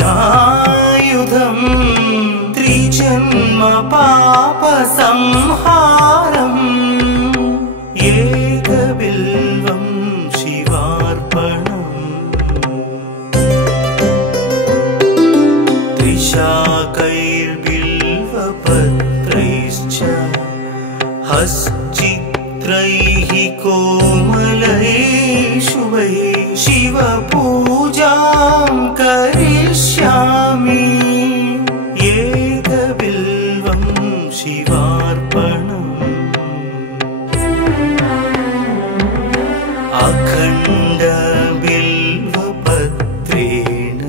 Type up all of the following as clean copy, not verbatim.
त्रियायुधम् त्रिजन्म पाप संहारम् एकबिल्वं शिवार्पणम् त्रिशाकैर्बिल्वपत्रैश्च हश्चित्रैः कोमलैः शुभैः शिवपूजां करिष्यामि एकबिल्वं शिवार्पणम् अखण्डबिल्वपत्रेण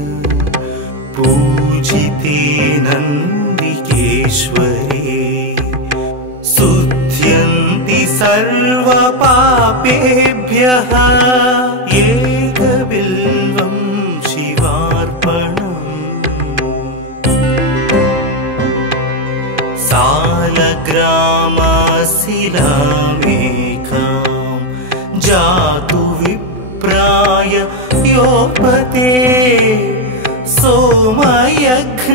पूजिते नन्दिकेश्वरे शुध्यन्ति सर्वपापेभ्यः एकबिल्वं शिवार्पणम् सालग्रामशिलामेकां जातु विप्राय योपते सोमयज्ञ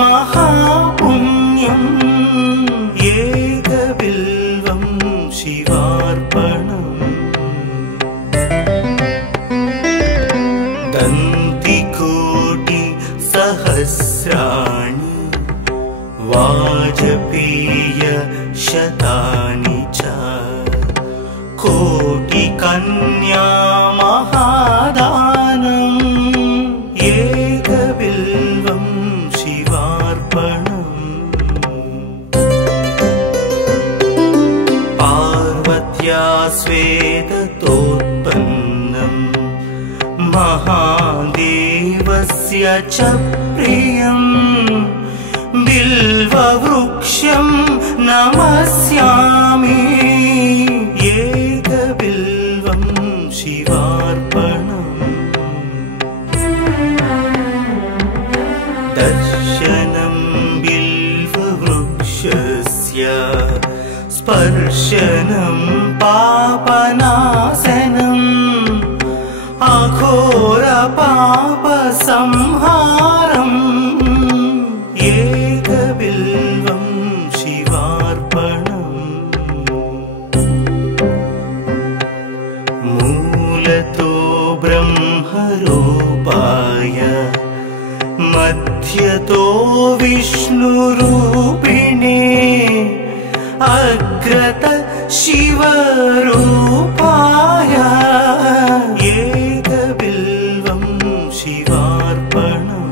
महापुण्यम् एकबिल्वं शिवार्पणम् दन्तिकोटि सहस्राणि वाजपेय शतानि च कोटिकन्या महादानम् एकबिल्वं शिवार्पणम् पार्वत्या स्वेदतोत्पन्नम् महादेवस्य च प्रियम् बिल्ववृक्षं नमस्यामि एकबिल्वं शिवार्पणम् दर्शनं बिल्ववृक्षस्य स्पर्शनं पापनाशनम् अघोरपापसंहारम् एकबिल्वं शिवार्पणम् मूलतो ब्रह्मरूपाय मध्यतो विष्णुरूपिणे अग्रत शिवरूपाय एकबिल्वं शिवार्पणम्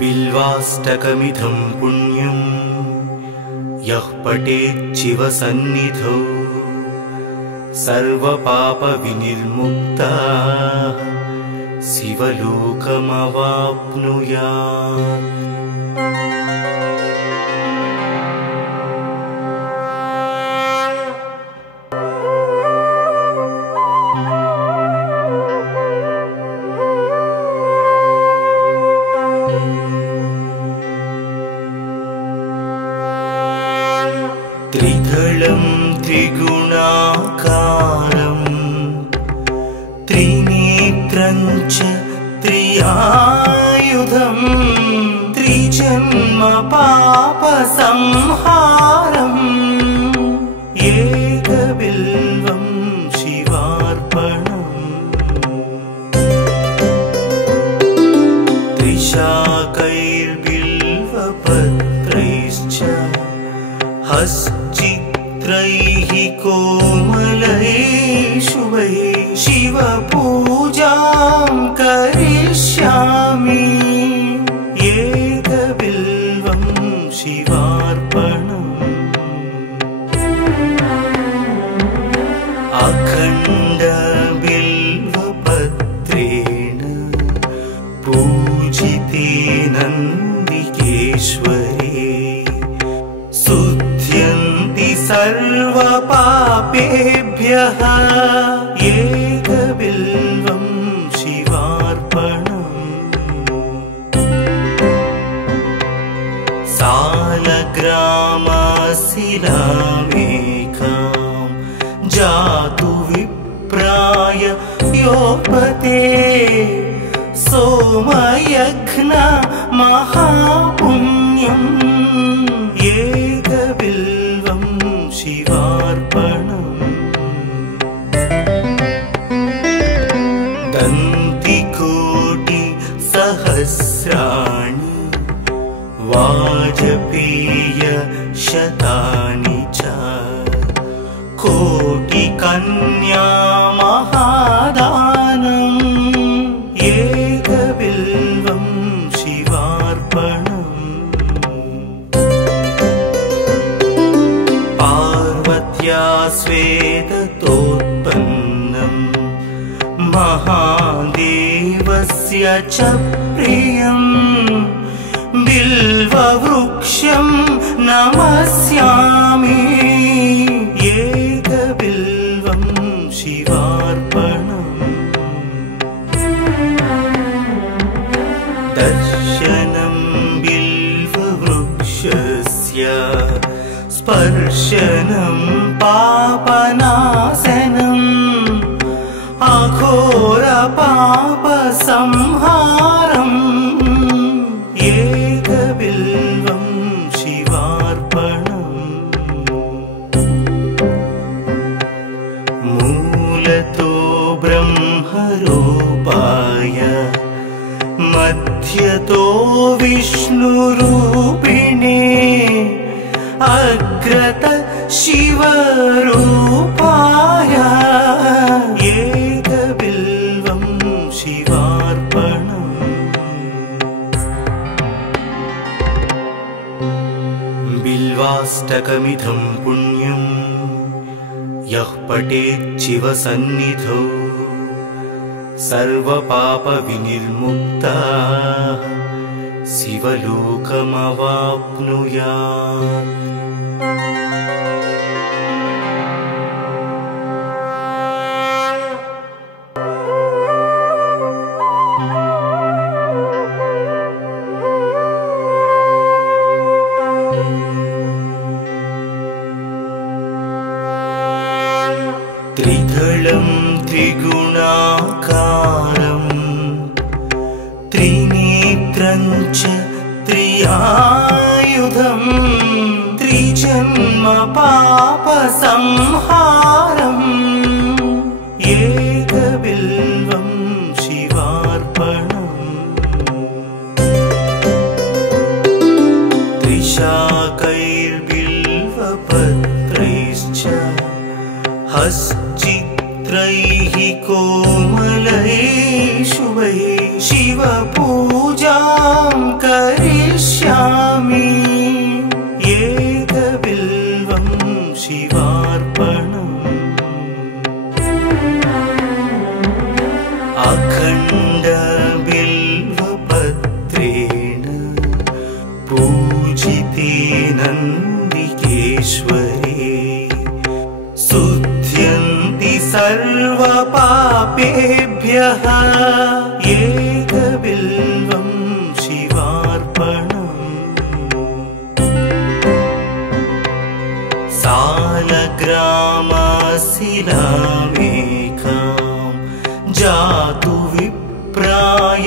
बिल्वाष्टकमिदं पुण्यं यः पठेत् शिवसन्निधौ सर्वपापविनिर्मुक्तः शिवलोकमवाप्नुयात्। त्रिदलं त्रिगुणाकारं त्रिनेत्रं च त्रियायुधं त्रिजन्म पाप संहारम् एकबिल्वं शिवार्पणम् त्रिशाकैर्बिल्वपत्रैश्च हश्चित्रैः कोमलैः शुभैः शिवपूजां करिष्यामि एकबिल्वं शिवार्पणम् अखण्डबिल्वपत्रेण पूजिते नन्दिकेश्वरे शुध्यन्ति सर्वपापेभ्यः एकबिल्वं शिवार्पणम् सालग्रामशिलामेकां जातु विप्राय योपते सोमयघ्न महापुण्यम् एकबिल्वं शिवार्पणम् दन्तिकोटि सहस्राणि वाजपेय शतानि च कोटिकन्या महादानम् एकबिल्वं शिवार्पणम् पार्वत्या स्वेदतोत्पन्नम् महादेवस्य च प्रियम् बिल्ववृक्षं नमस्यामि एकबिल्वं शिवार्पणम् दर्शनं बिल्ववृक्षस्य स्पर्शनं पापनाशनम् अघोरपापसंहारम् एकबिल्वं शिवार्पणम् मूलतो ब्रह्मरूपाय मध्यतो विष्णुरूपिणे अग्रत शिवरूपाय एकबिल्वं शिवार्पणम् बिल्वाष्टकमिदं पुण्यम् यः पठेत् शिवसन्निधौ सर्वपापविनिर्मुक्तः शिवलोकमवाप्नुयात्। त्रिदलं त्रिगुणाकारं त्रिनेत्रं च त्रियायुधं त्रिजन्म पापसंहारम् एकबिल्वं शिवार्पणम् त्रिशाकैर्बिल्वपत्रैश्च हश्चित्रैः कोमलैः शुभैः शिवपूजां करिष्यामि एकबिल्वं शिवार्पणम् अखण्डबिल्वपत्रेण पूजिते नन्दिकेश्वरे शुद्ध्यन्ति सर्वपापेभ्यः एकबिल्वं शिवार्पणम् सालग्रामशिलामेकां जातु विप्राय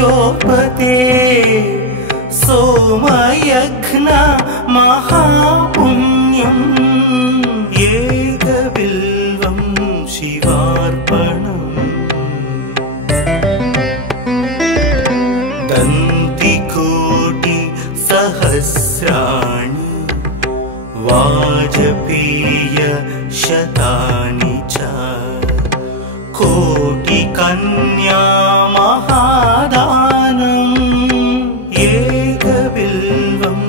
योपते सोमयघ्न महापुण्यम् एकबिल्वं शिवार्पणम् दन्तिकोटि सहस्राणि वाजपेय शतानि च कोटिकन्या महादानम् एकबिल्वं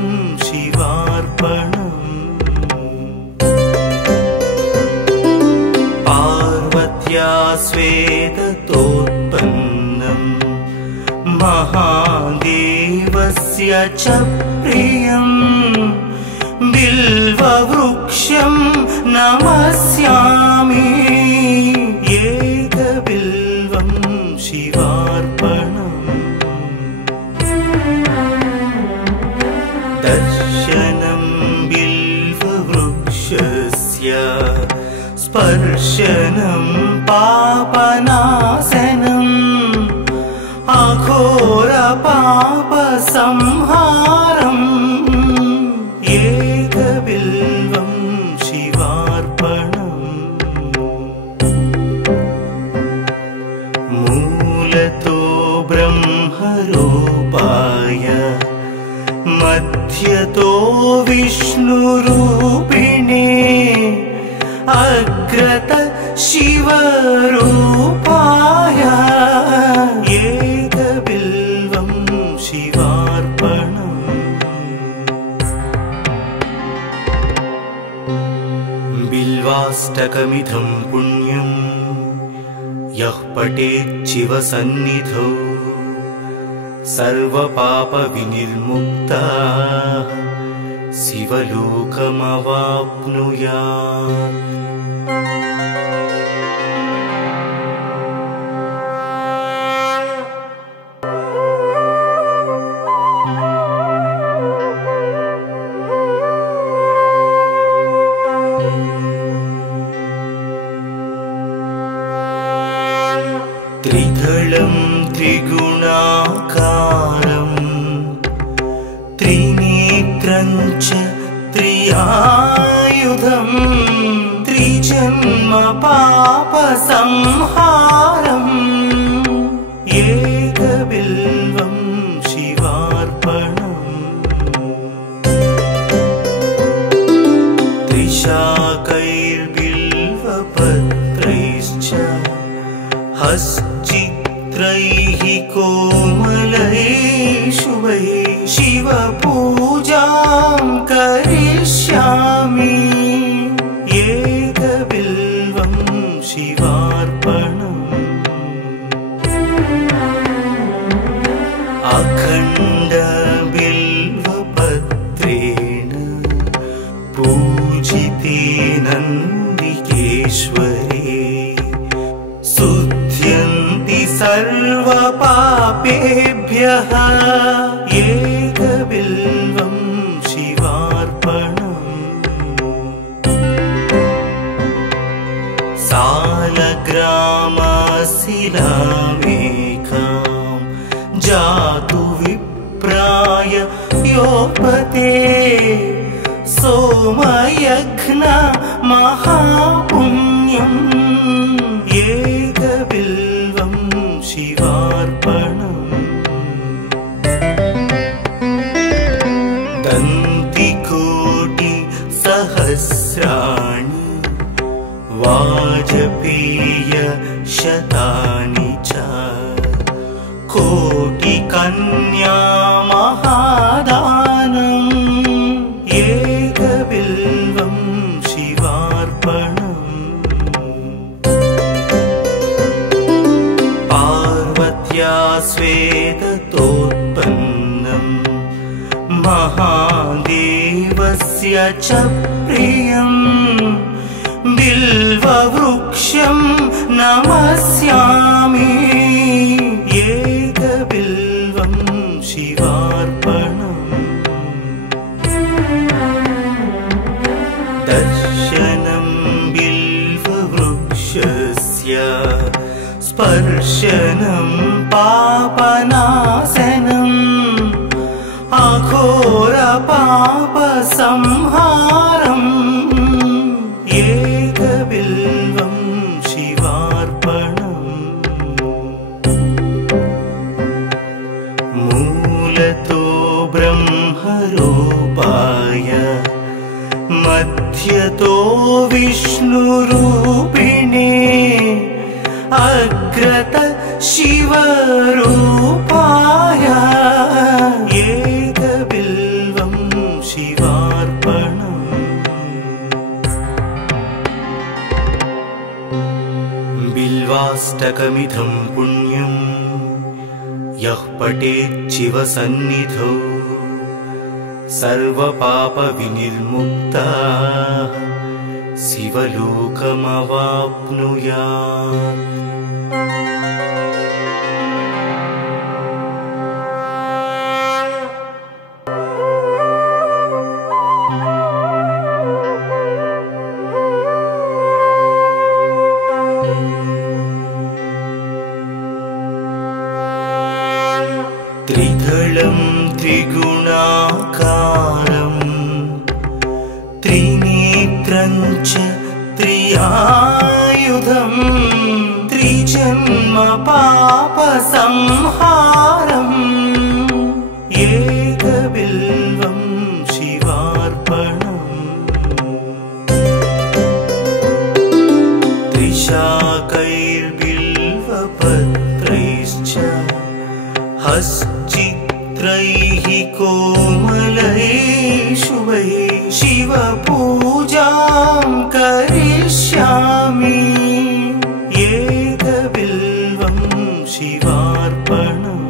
शिवार्पणम् पार्वत्या स्वेदतोत्पन्नम् महादेवस्य च प्रियम् बिल्ववृक्षं नमस्यामि एकबिल्वं शिवार्पणम् दर्शनं बिल्ववृक्षस्य स्पर्शनं पापना अघोरपापसंहारम् एकबिल्वं शिवार्पणम् मूलतो ब्रह्मरूपाय मध्यतो विष्णुरूपिणे अग्रत शिवरूपाय एकबिल्वं शिवार्पणम् बिल्वाष्टकमिदं पुण्यं यः पठेत् शिवसन्निधौ सर्वपापविनिर्मुक्तः शिवलोकमवाप्नुयात्। त्रिदलं त्रिगुणाकारं त्रिनेत्रं च त्रियायुधं त्रिजन्म पापसंहारम् एकबिल्वं शिवार्पणम् त्रिशाकैर्बिल्वपत्रैश्च हश्चित्रैः कोमलैः शुभैः शिवपूजां करिष्यामि एकबिल्वं शिवार्पणम् अखण्डबिल्वपत्रेण पूजिते नन्दिकेश्वरे शुद्ध्यन्ति सर्वपापेभ्यः एकबिल्वं शिवार्पणम् सालग्रामशिलामेकां जातु विप्राय योपते सोमयज्ञ महापुण्यम् एकबिल्वं शिवार्पणम् दन्तिकोटिसहस्राणि वाजपेयशतानि च कोटिकन्या महादानम् एकबिल्वं शिवार्पणम् पार्वत्या स्वेदतोत्पन्नं महादेवस्य च प्रियं बिल्ववृक्षं नमस्यामि एकबिल्वं शिवार्पणम् दर्शनं बिल्ववृक्षस्य स्पर्शनं पापनाशनम् अघोरपापसंहारम् एकबिल्वं शिवार्पणम् मूलतो ब्रह्मरूपाय मध्यतो विष्णुरूपिणे अग्रत शिवरूपाय एकबिल्वं शिवार्पणम् बिल्वाष्टकमिदं पुण्यं यः पठेत् शिवसन्निधौ सर्वपापविनिर्मुक्तः शिवलोकमवाप्नुयात्। त्रिदलं त्रिगुणाकारं त्रिनेत्रं च त्रियायुधं त्रिजन्म पापसंहारम् एकबिल्वं शिवार्पणम् त्रिशाकैर्बिल्वपत्रैश्च हश्चित्रैः कोमलैः शुभैः शिवपूजां करिष्यामि एकबिल्वं शिवार्पणम्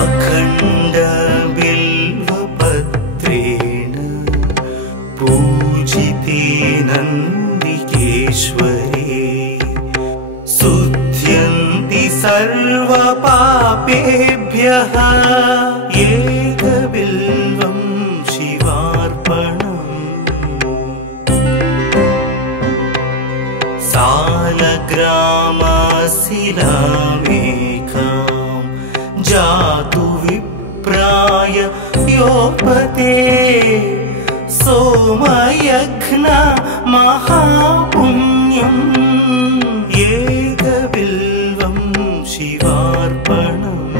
अखण्डबिल्वपत्रेण पूजिते नन्दिकेश्वरे शुध्यन्ति सर्वपापेभ्यः एकबिल्वं शिवार्पणम् सालग्रामशिलामेकां जातु विप्राय योपते सोमयज्ञ महापुण्यम् एकबिल्वं शिवार्पणम्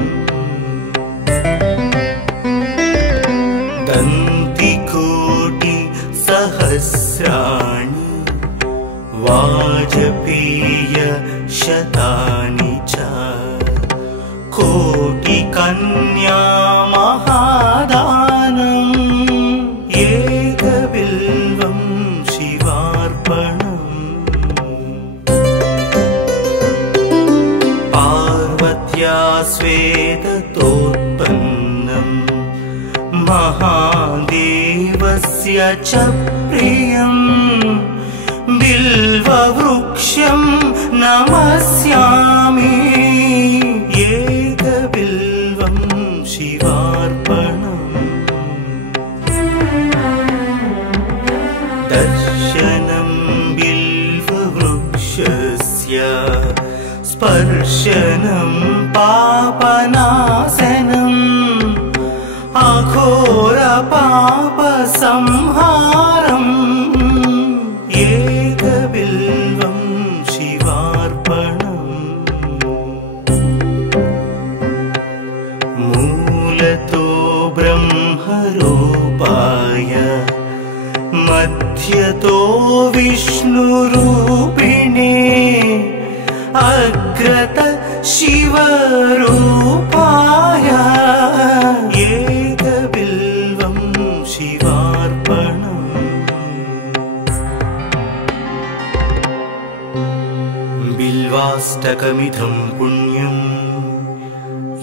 दन्तिकोटिसहस्राणि वाजपेयशतानि च कोटिकन्या महादानम् एकबिल्वं शिवार्पणम् पार्वत्या स्वेदतोत्पन्नं महादेवस्य च प्रियम् बिल्ववृक्षं नमस्यामि एकबिल्वं शिवार्पणम् दर्शनं बिल्ववृक्षस्य स्पर्शनं पापनाशनम् अघोरपापसंहारम् एकबिल्वं शिवार्पणम् मूलतो ब्रह्मरूपाय मध्यतो विष्णुरूपिणे अग्रत शिवरूपाय एकबिल्वं शिवार्पणम् बिल्वाष्टकमिदं पुण्यं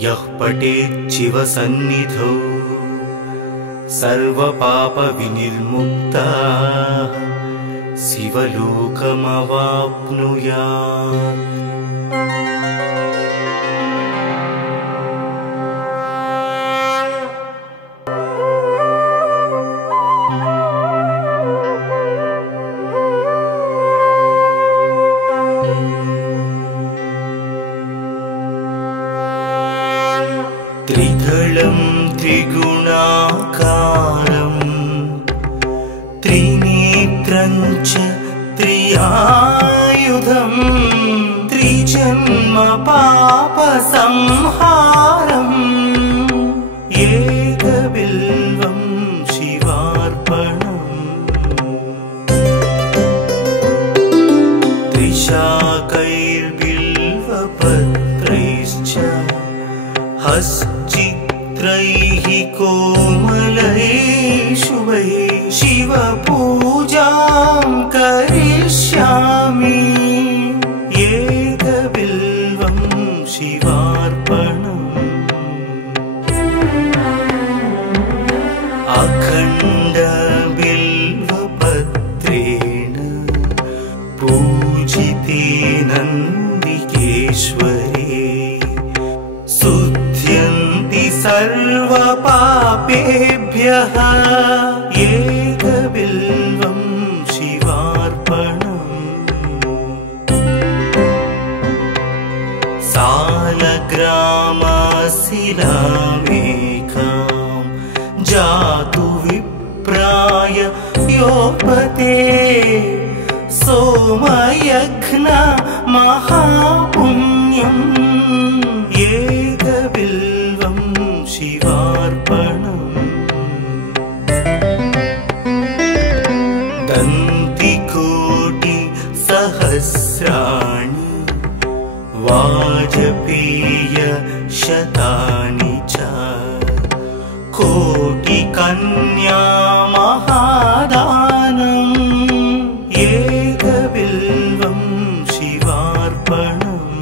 यः पठेत् शिवसन्निधौ सर्वपापविनिर्मुक्तः शिवलोकमवाप्नुयात्। त्रिदलं त्रिगुणाकारं त्रिनेत्रं च त्रियायुधं त्रिजन्म पापसंहारम् एकबिल्वं शिवार्पणम् त्रिशाकैर्बिल्वपत्रैश्च हश्चित्रैः कोमलैः शुभैः शिवपूजां करिष्यामि एकबिल्वं शिवार्पणम् अखण्डबिल्वपत्रेण पूजिते नन्दिकेश्वरे शुध्यन्ति सर्वपापेभ्यः एकबिल्वं शिवार्पणम्। शिलामेकां जातु विप्राय योपते सोमयघ्न महापुण्यम् एकबिल्वं शिवार्पणम् दन्तिकोटि सहस्राणि वाजपेय शतानि च कोटिकन्या महादानम् एकबिल्वं शिवार्पणम्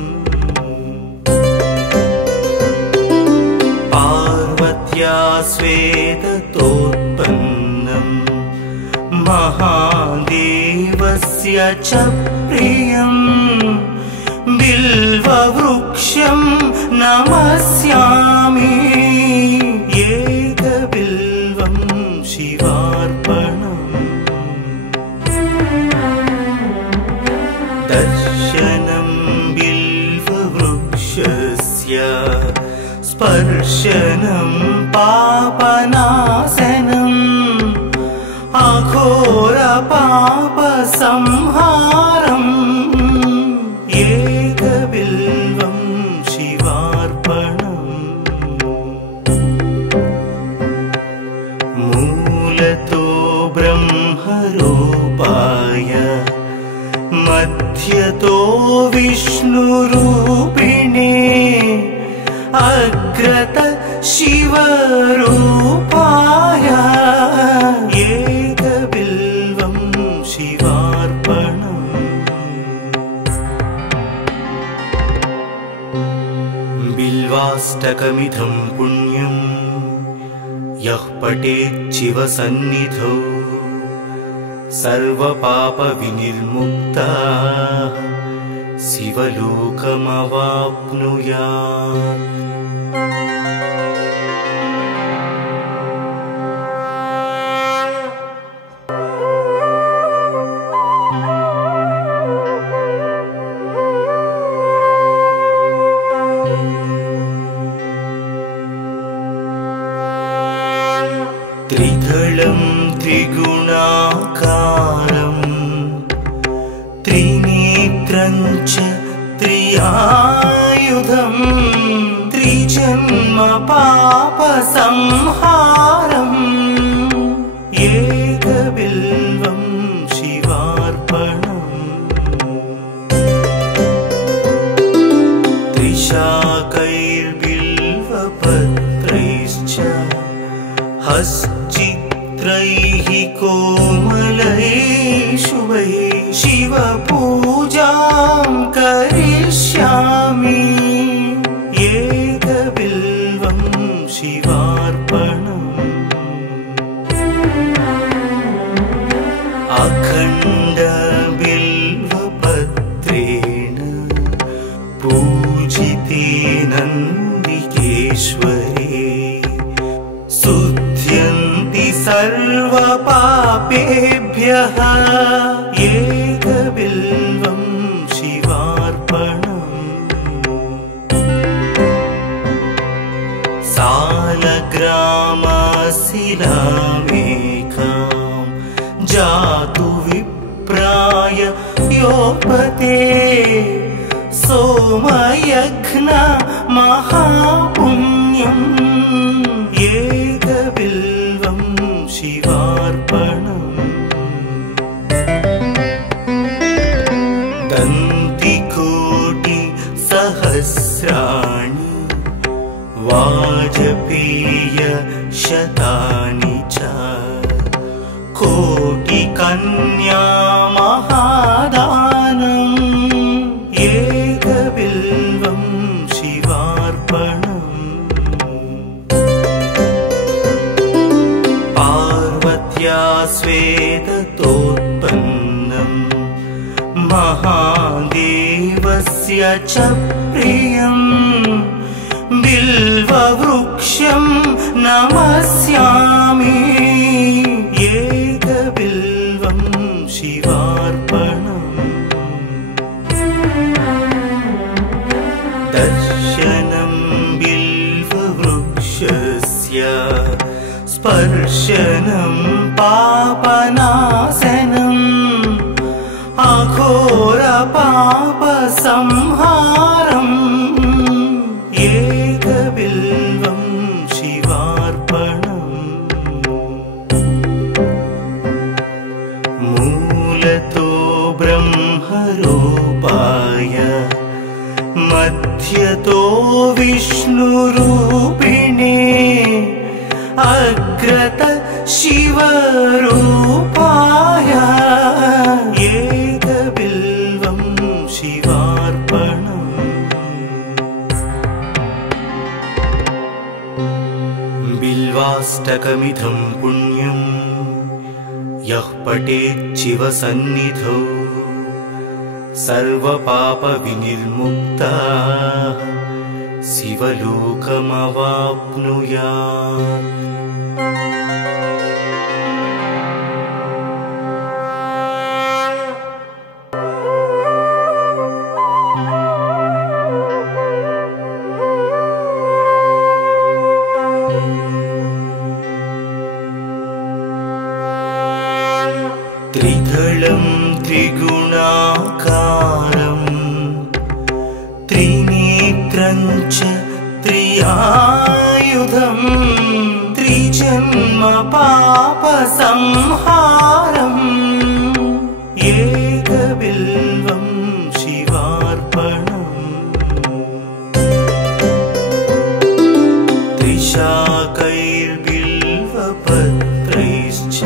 पार्वत्या स्वेदतोत्पन्नम् महादेवस्य च प्रियम् बिल्ववृक्षं नमस्यामि एकबिल्वं शिवार्पणम् दर्शनं बिल्ववृक्षस्य स्पर्शनं पापनाशनम् अघोरपापसंहारम् एकबिल्वं शिवार्पणम् मूलतो ब्रह्मरूपाय मध्यतो विष्णुरूपिणे अग्रत शिवरूपाय एकबिल्वं शिवार्पणम् बिल्वाष्टकमिदं पुण्यं यः पठेत् शिवसन्निधौ सर्वपापविनिर्मुक्तः शिवलोकमवाप्नुयात्। त्रिदलं त्रिगुणाकारं त्रिनेत्रं च त्रियायुधं त्रिजन्म पापसंहारम् एकबिल्वं शिवार्पणम् त्रिशाकैर्बिल्वपत्रैश्च हश्चित्रैः कोमलैः शुभैः शिवपूजां करिष्यामि एकबिल्वं शिवार्पणम् अखण्डबिल्वपत्रेण पूजिते नन्दिकेश्वरे शुध्यन्ति सर्वपापेभ्यः एकबिल्वं शिवार्पणम् सालग्रामशिलामेकां जातु विप्राय योपते सोमयघ्न महापुण्यम् एकबिल्वं शिवार्पणम् दन्तिकोटि सहस्राणि वाजपेय शतानि च कोटिकन्या महादानम् एकबिल्वं शिवार्पणम् पार्वत्या स्वेदतोत्पन्नम् महादेवस्य च प्रियम् बिल्ववृक्षं नमस्यामि एकबिल्वं शिवार्पणम् दर्शनं बिल्ववृक्षस्य स्पर्शनं पापनाशनम् अघोरपापसंहारम् एकबिल्वं शिवार्पणम् मूलतो ब्रह्मरूपाय मध्यतो विष्णुरूपिणे अग्रत शिवरूपाय एकबिल्वं शिवार्पणम् बिल्वाष्टकमिदं पुण्यं यः पठेत् शिवसन्निधौ सर्वपापविनिर्मुक्तः शिवलोकमवाप्नुयात्। त्रिदलं त्रिगुणाकारं त्रिनेत्रं च त्रियायुधं त्रिजन्म पापसंहारम् एकबिल्वं शिवार्पणम् त्रिशाकैर्बिल्वपत्रैश्च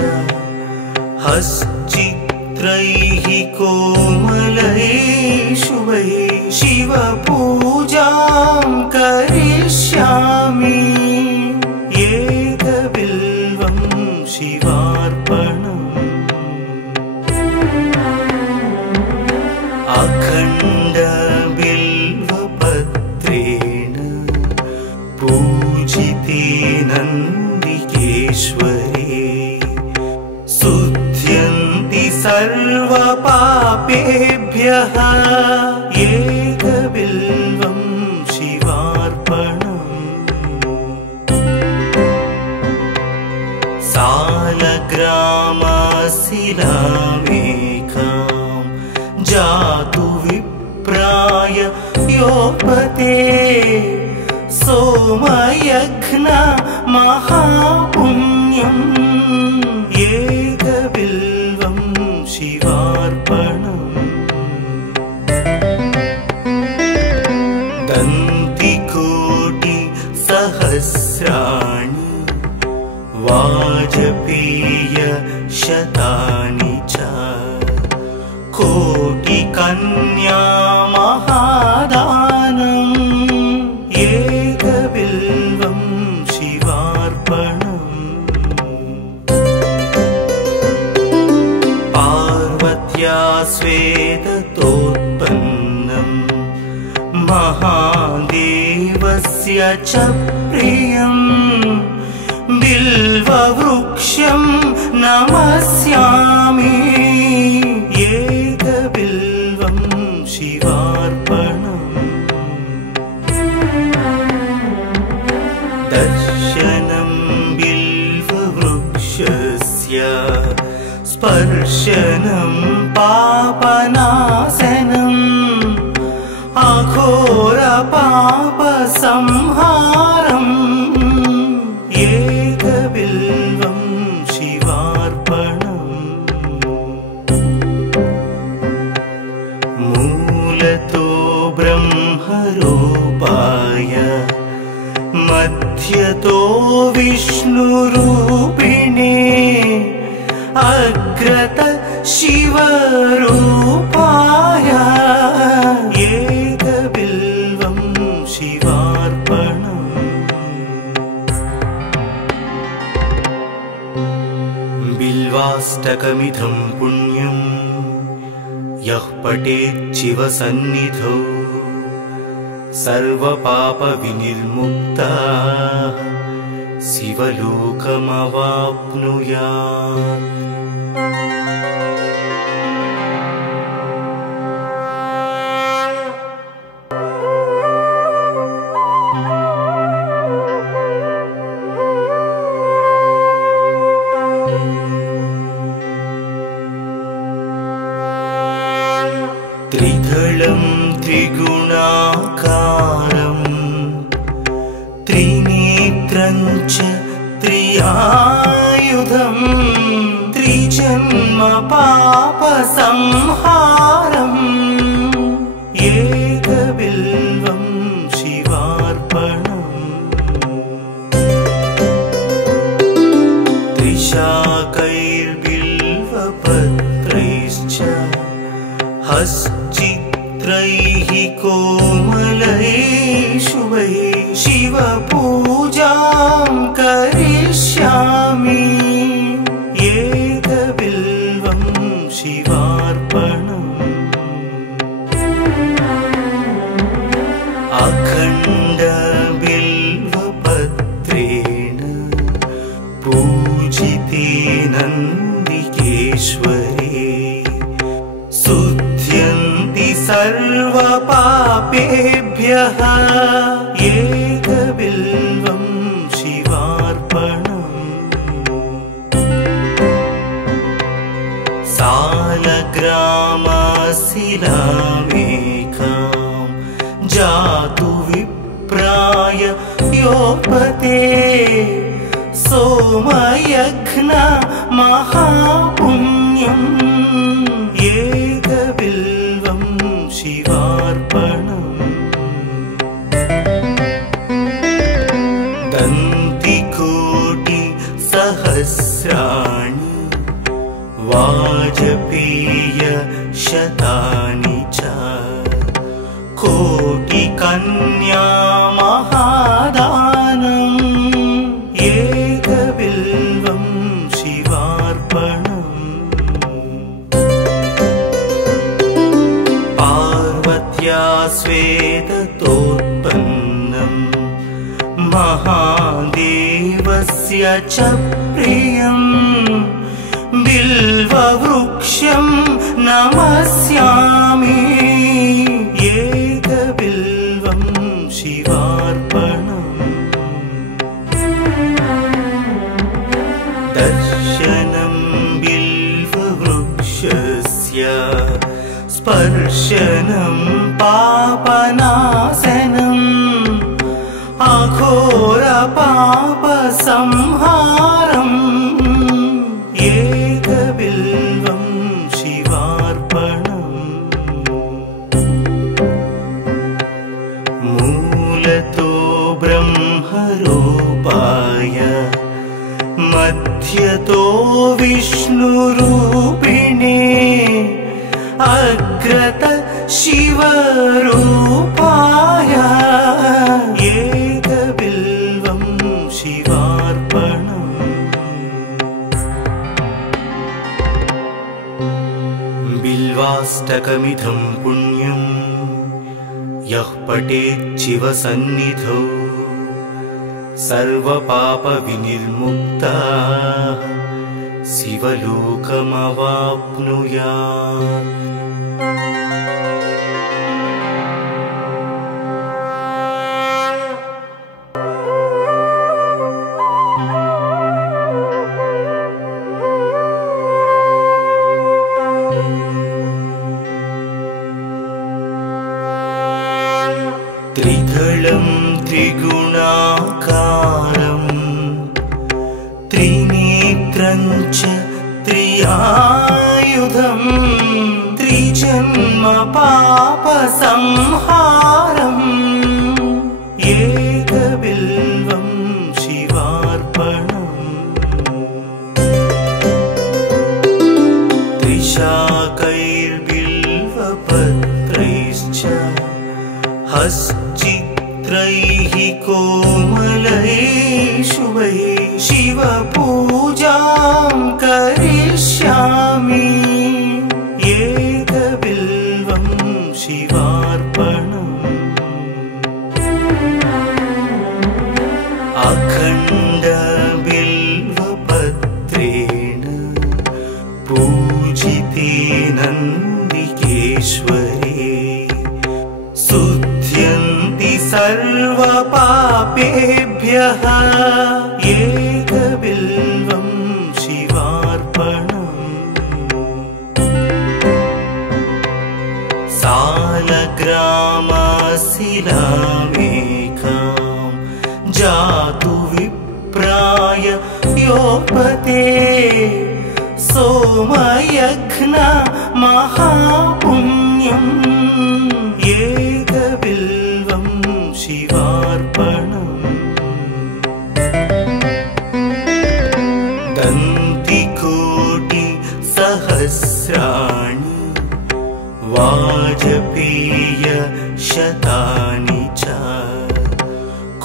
हश्चित्रैः कोमलैः शुभैः शिवपूजां करिष्यामि एकबिल्वं शिवार्पणम् अखण्डबिल्वपत्रेण पूजिते नन्दिकेश्वरे शुद्ध्यन्ति सर्वपापेभ्यः एकबिल्वं शिवार्पणम् सालग्रामशिलामेकां जातु विप्राय योपते सोमयज्ञ महापुण्यम् एकबिल्वं शिवार्पणम् दन्तिकोटिसहस्राणि वाजपेयशतानि च कोटिकन्या महादानम् एकबिल्वं शिवार्पणम् पार्वत्या स्वेदतोत्पन्नं महादेवस्य च प्रियं बिल्ववृक्षं नमस्यामि एकबिल्वं शिवार्पणम् दर्शनं बिल्ववृक्षस्य स्पर्शनं पापनाशनम् अघोरपापसंहारम् एकबिल्वं शिवार्पणम् मूलतो ब्रह्मरूपाय मध्यतो विष्णुरूपिणे अग्रत शिवरूपाय एकबिल्वं शिवार्पणम् बिल्वाष्टकमिदं पुण्यं यः पठेत् शिवसन्निधौ सर्वपापविनिर्मुक्तः शिवलोकमवाप्नुयात्। त्रिदलं त्रिगुणाकारं त्रिनेत्रं च त्रियायुधं त्रिजन्म पापसंहारम् एकबिल्वं शिवार्पणम् त्रिशाकैर्बिल्वपत्रैश्च हश्चित्रैः कोमलैः शुभैः शिवपूजां करिष्यामि एकबिल्वं शिवार्पणम् अखण्डबिल्वपत्रेण पूजिते नन्दिकेश्वरे शुध्यन्ति सर्वपापेभ्यः एकबिल्वं शिवार्पणम् सालग्रामशिलामेकां जातु विप्राय योपते सोमयज्ञ महापुण्यम् एकबिल्वं शिवार्पणम् दन्तिकोटिसहस्राणि वाजपेयशतानि च कोटिकन्या महादानम् एकबिल्वं शिवार्पणम् पार्वत्या स्वेदतोत्पन्नम् महादेवस्य च प्रियम् बिल्ववृक्षं नमस्यामि एकबिल्वं शिवार्पणम् दर्शनं बिल्ववृक्षस्य स्पर्शनं पापनाशनम् अघोरपापसंहारम् एकबिल्वं शिवार्पणम् मूलतो ब्रह्मरूपाय मध्यतो विष्णुरूपिणे अग्रत शिवरूपाय एकबिल्वं शिवार्पणम् बिल्वाष्टकमिदं पुण्यं यः पठेत् शिवसन्निधौ सर्वपापविनिर्मुक्तः शिवलोकमवाप्नुयात्। त्रिदलं त्रिगुणाकारं त्रिनेत्रं च त्रियायुधं त्रिजन्म पापसंहारम् एकबिल्वं शिवार्पणम् त्रिशाकैर्बिल्वपत्रैश्च हश्चित्रैः कोमलैः शुभैः शिवपूजां करिष्यामि एकबिल्वं शिवार्पणम् अखण्डबिल्वपत्रेण पूजिते नन्दिकेश्वरे शुध्यन्ति सर्वपापेभ्यः एकबिल्वं शिवार्पणम् सालग्रामशिलामेकां जातु विप्राय योपते सोमयज्ञ महापुण्यम् एकबिल्वं शिवार्पणम् दन्तिकोटि सहस्राणि वाजपेय शतानि च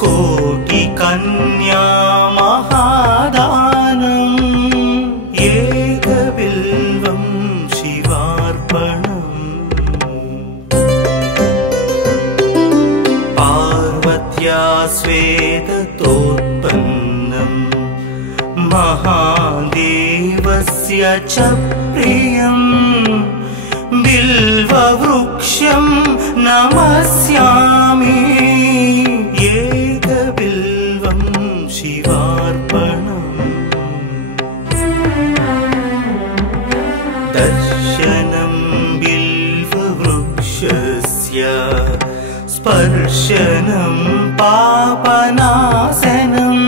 कोटिकन्या महादानम् एकबिल्वं शिवार्पणम् पार्वत्या स्वेदतोत्पन्नम् महादेवस्य च प्रियम् बिल्ववृक्षं नमस्यामि एकबिल्वं शिवार्पणम् दर्शनं बिल्ववृक्षस्य स्पर्शनं पापनाशनम्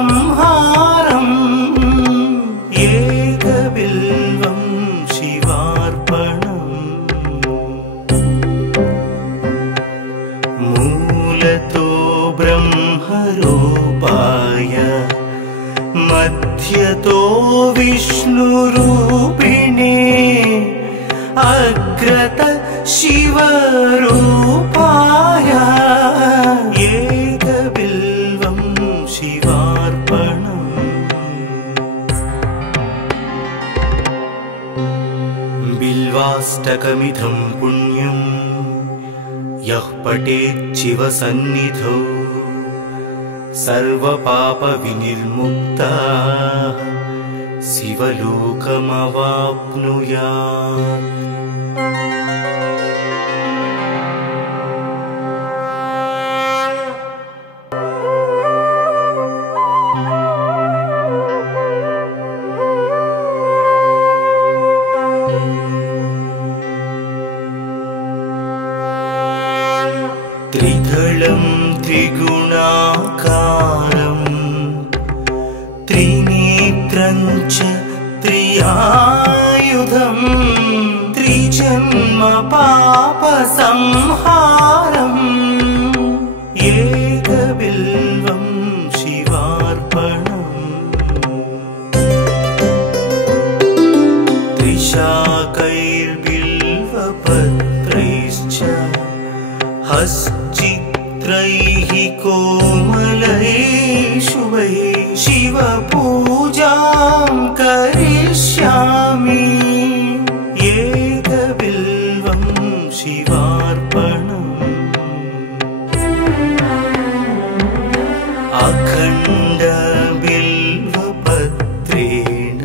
अघोरपापसंहारम् एकबिल्वं शिवार्पणम् मूलतो ब्रह्मरूपाय मध्यतो विष्णुरूपिणे अग्रत शिवरूपाय एकबिल्वं शिवार्पणम् बिल्वाष्टकमिदं पुण्यं यः पठेत् शिवसन्निधौ सर्वपापविनिर्मुक्तः शिवलोकमवाप्नुयात् त्रिदलं त्रिगुणाकारं त्रिनेत्रं च त्रियायुधं त्रिजन्म पापसंहारम् एकबिल्वं शिवार्पणम् त्रिशाकैर्बिल्वपत्रैश्च हश्चित्रैः कोमलैः शुभैः शिवपूजां करिष्यामि एकबिल्वं शिवार्पणम् अखण्डबिल्वपत्रेण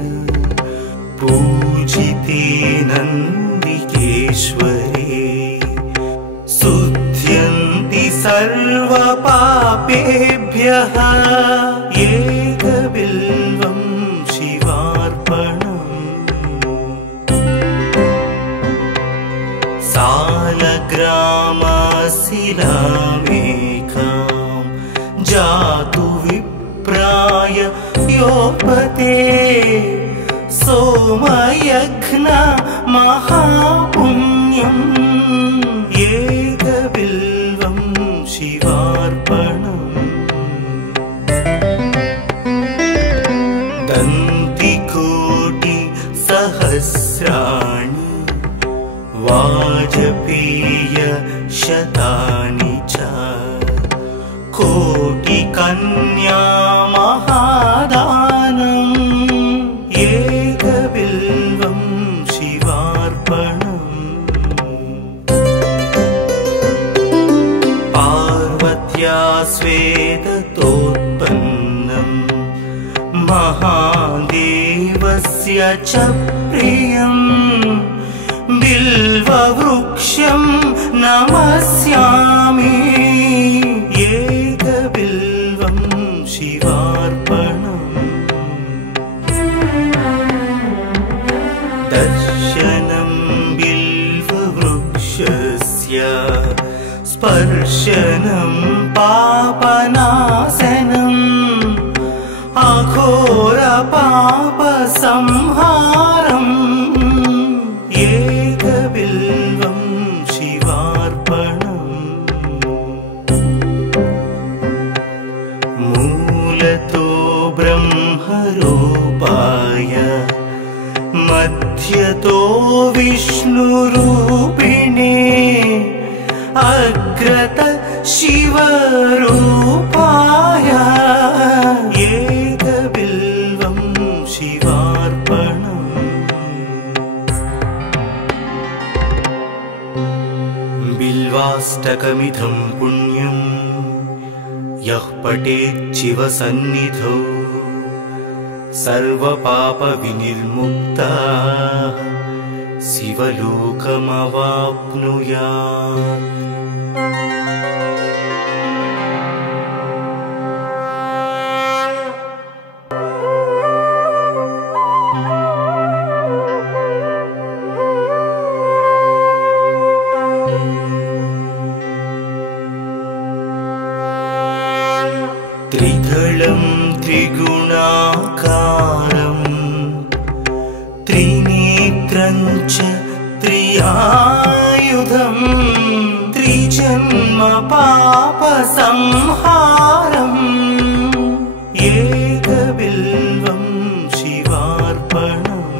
पूजिते नन्दिकेश्वरे शुद्ध्यन्ति सर्वपापेभ्यः एकबिल्वं शिवार्पणम् सालग्रामशिलामेकां जातु विप्राय योपते सोमयज्ञ महापुण्यम् एकबिल्वं शिवार्पणम् दन्तिकोटि सहस्राणि वाजपेय शतानि च कोटिकन्या महादानम् एकबिल्वं शिवार्पणम् पार्वत्या स्वेदतोत्पन्नम् महादेवस्य च प्रियम् बिल्ववृक्षं नमस्यामि एकबिल्वं शिवार्पणम् दर्शनं बिल्ववृक्षस्य स्पर्शनं पापनाशनम् अघोरपापसंहारम् एकबिल्वं शिवार्पणम् मूलतो ब्रह्मरूपाय मध्यतो विष्णुरूपिणे अग्रत शिवरूपाय एकबिल्वं शिवार्पणम् बिल्वाष्टकमिदं पुण्यं यः पठेत् शिवसन्निधौ सर्वपापविनिर्मुक्तः शिवलोकमवाप्नुयात्। त्रिदलं त्रिगुणाकारं त्रिनेत्रं च त्रियायुधं त्रिजन्म पापसंहारम् एकबिल्वं शिवार्पणम्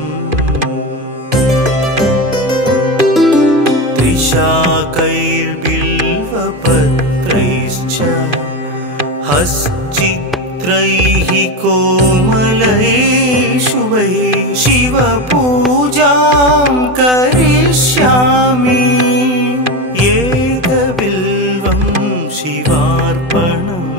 त्रिशाकैर्बिल्वपत्रैश्च हश्चित्रैः कोमलैः शुभैः शिवपूजां करिष्यामि एकबिल्वं शिवार्पणम्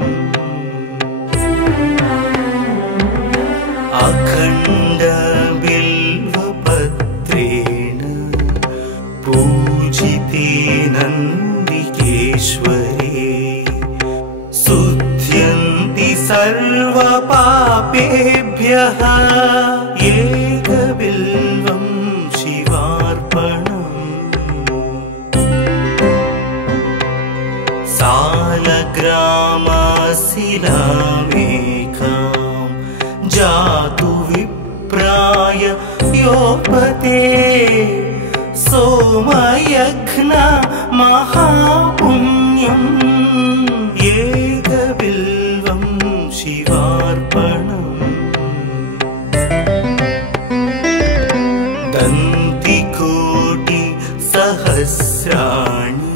अखण्डबिल्वपत्रेण पूजिते नन्दिकेश्वरे शुद्ध्यन्ति सर्वपापेभ्यः एकबिल्वं शिवार्पणम् सालग्रामशिलामेकां जातु विप्राय योपते सोमयज्ञ महापुण्यम् एकबिल्वं शिवार्पणम् दन्तिकोटिसहस्राणि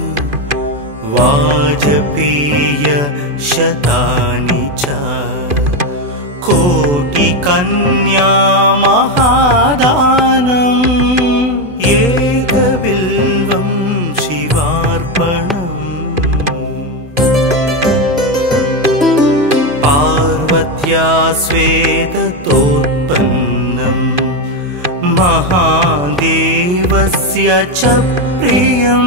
वाजपेयशतानि च कोटिकन्या महादानम् एकबिल्वं शिवार्पणम् पार्वत्या स्वेदतोत्पन्नं महादेवस्य च प्रियं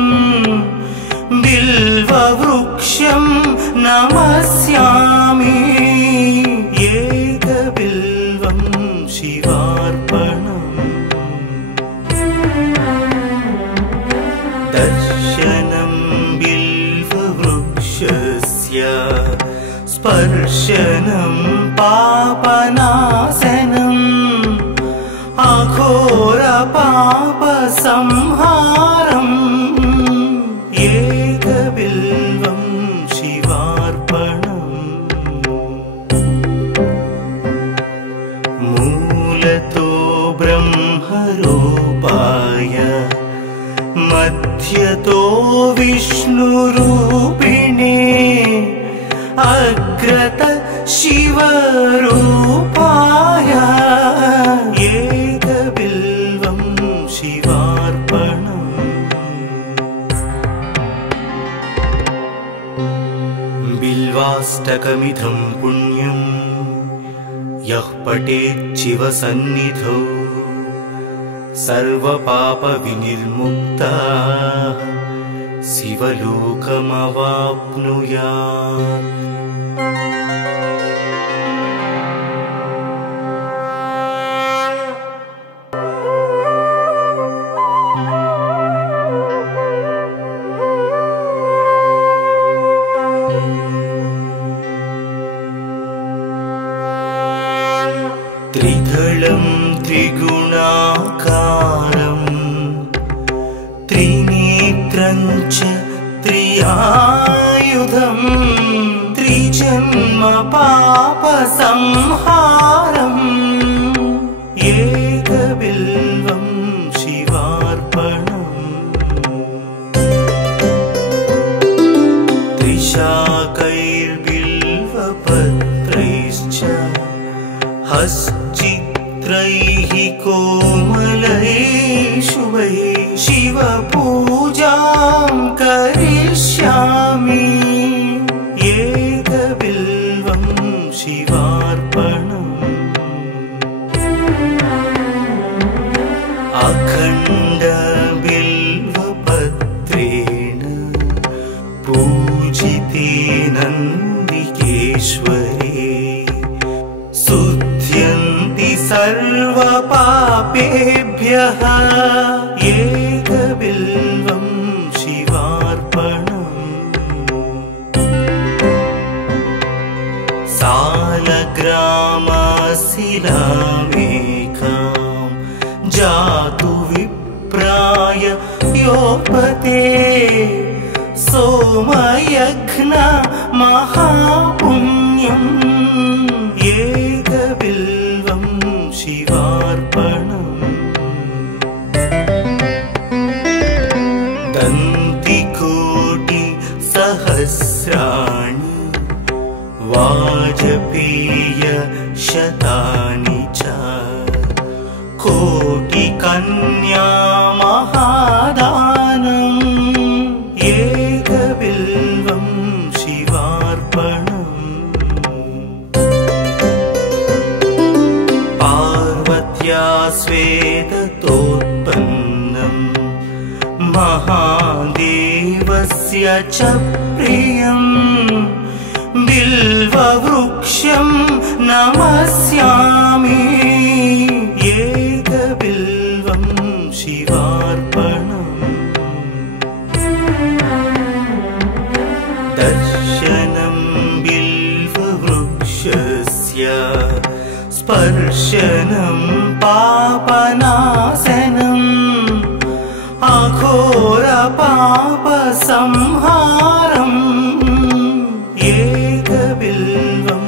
बिल्ववृक्षं नमस्यामि एकबिल्वं शिवार्पणम् दर्शनं बिल्ववृक्षस्य स्पर्शनं पापनाशनम् अघोरपापसंहारम् एकबिल्वं शिवार्पणम् मूलतो ब्रह्मरूपाय मध्यतो विष्णुरूपिणे अग्रत शिवरूपाय एकबिल्वं शिवार्पणम् बिल्वाष्टकमिदं पुण्यं यः पठेत् शिवसन्निधौ सर्वपापविनिर्मुक्तः शिवलोकमवाप्नुयात्। त्रियायुधम् त्रिजन्म पापसंहारम् एकबिल्वं शिवार्पणम् त्रिशाकैर्बिल्वपत्रैश्च हश्चित्रैः कोमलैः शुभैः शिवपूजां करिष्यामि एकबिल्वं शिवार्पणम् अखण्डबिल्वपत्रेण पूजिते नन्दिकेश्वरे शुध्यन्ति सर्वपापेभ्यः एकबिल्वं शिवार्पणम् सालग्रामशिलामेकां जातु विप्राय योपते सोमयज्ञ महापुण्यम् एकबिल्वं शिवार्पणम् दन्तिकोटि सहस्राणि वाजपेय शतानि च कोटिकन्या महादानम् एकबिल्वं शिवार्पणम् पार्वत्या स्वेदतोत्पन्नं महादेवस्य च प्रियम् बिल्ववृक्षं नमस्यामि एकबिल्वं शिवार्पणम् दर्शनं बिल्ववृक्षस्य स्पर्शनं पापनाशनम् अघोरपापसंहारम् एकबिल्वं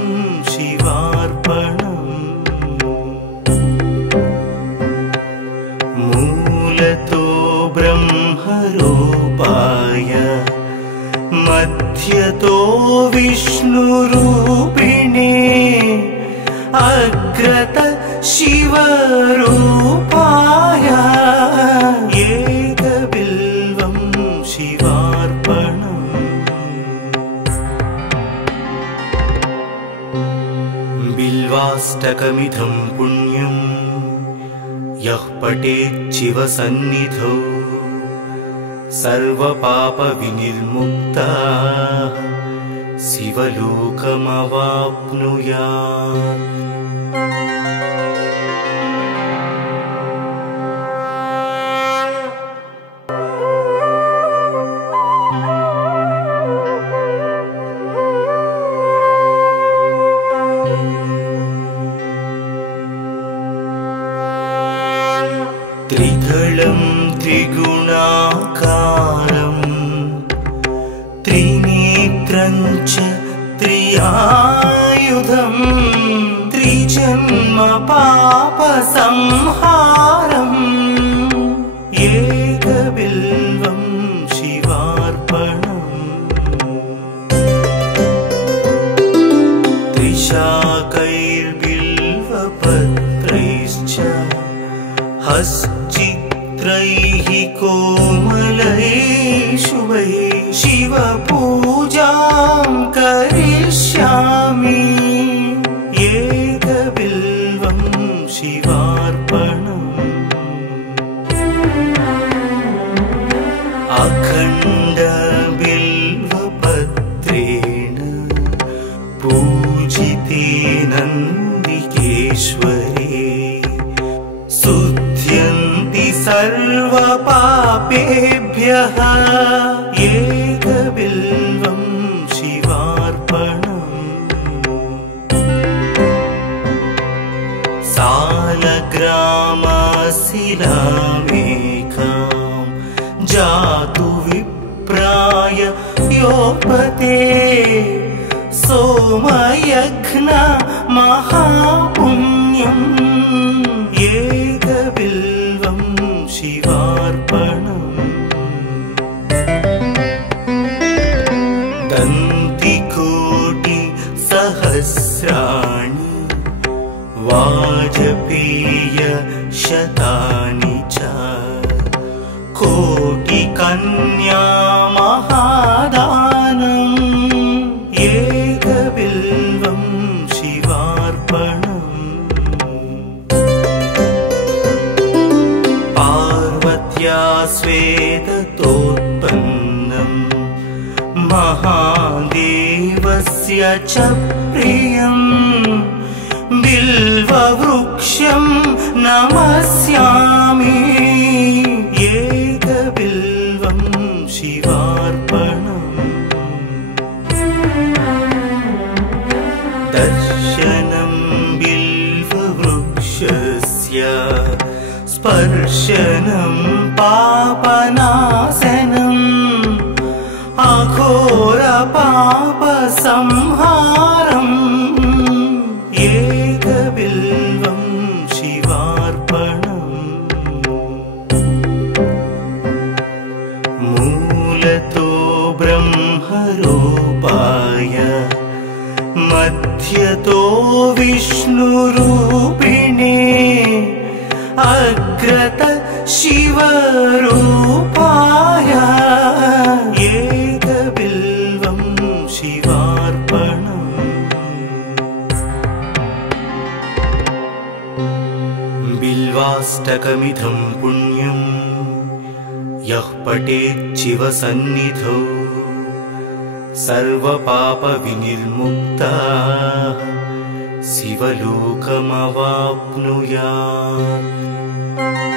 शिवार्पणम् मूलतो ब्रह्मरूपाय मध्यतो विष्णुरूपिणे अग्रत शिवरूपाय एकबिल्वं शिवार्पणम् बिल्वाष्टकमिदं पुण्यं यः पठेत् शिवसन्निधौ सर्वपापविनिर्मुक्तः शिवलोकमवाप्नुयात् त्रिदलं त्रिगुणाकारं त्रिनेत्रं च त्रियायुधं त्रिजन्म पापसंहारम् एकबिल्वं शिवार्पणम् त्रिशाकैर्बिल्वपत्रैश्च हश्चित्रैः कोमलैः शुभैः शिवपूजां करिष्यामि एकबिल्वं शिवार्पणम् अखण्डबिल्वपत्रेण पूजिते नन्दिकेश्वरे शुध्यन्ति सर्वपापेभ्यः एकबिल्वं शिवार्पणम् सालग्रामशिलामेकां जातु विप्राय तेजोपते सोमयघ्न महापुण्यम् एकबिल्वं शिवार्पणम् दन्तिकोटि सहस्राणि वाजपेय शतानि च कोटिकन्या महादानम् एकबिल्वं शिवार्पणम् पार्वत्या स्वेदतोत्पन्नम् महादेवस्य च प्रियम् बिल्ववृक्षं नमस्यामि एकबिल्वं शिवार्पणम् दर्शनं बिल्ववृक्षस्य स्पर्शनं पापनाशनम् अघोरपापसंहारम् एकबिल्वं शिवार्पणम् मूलतो ब्रह्मरूपाय मध्यतो विष्णुरूपिणे अग्रत शिवरूपाय एकबिल्वं शिवार्पणम् बिल्वाष्टकमिदं पुण्यं यः पठेत् शिवसन्निधौ सर्वपापविनिर्मुक्तः शिवलोकमवाप्नुयात्।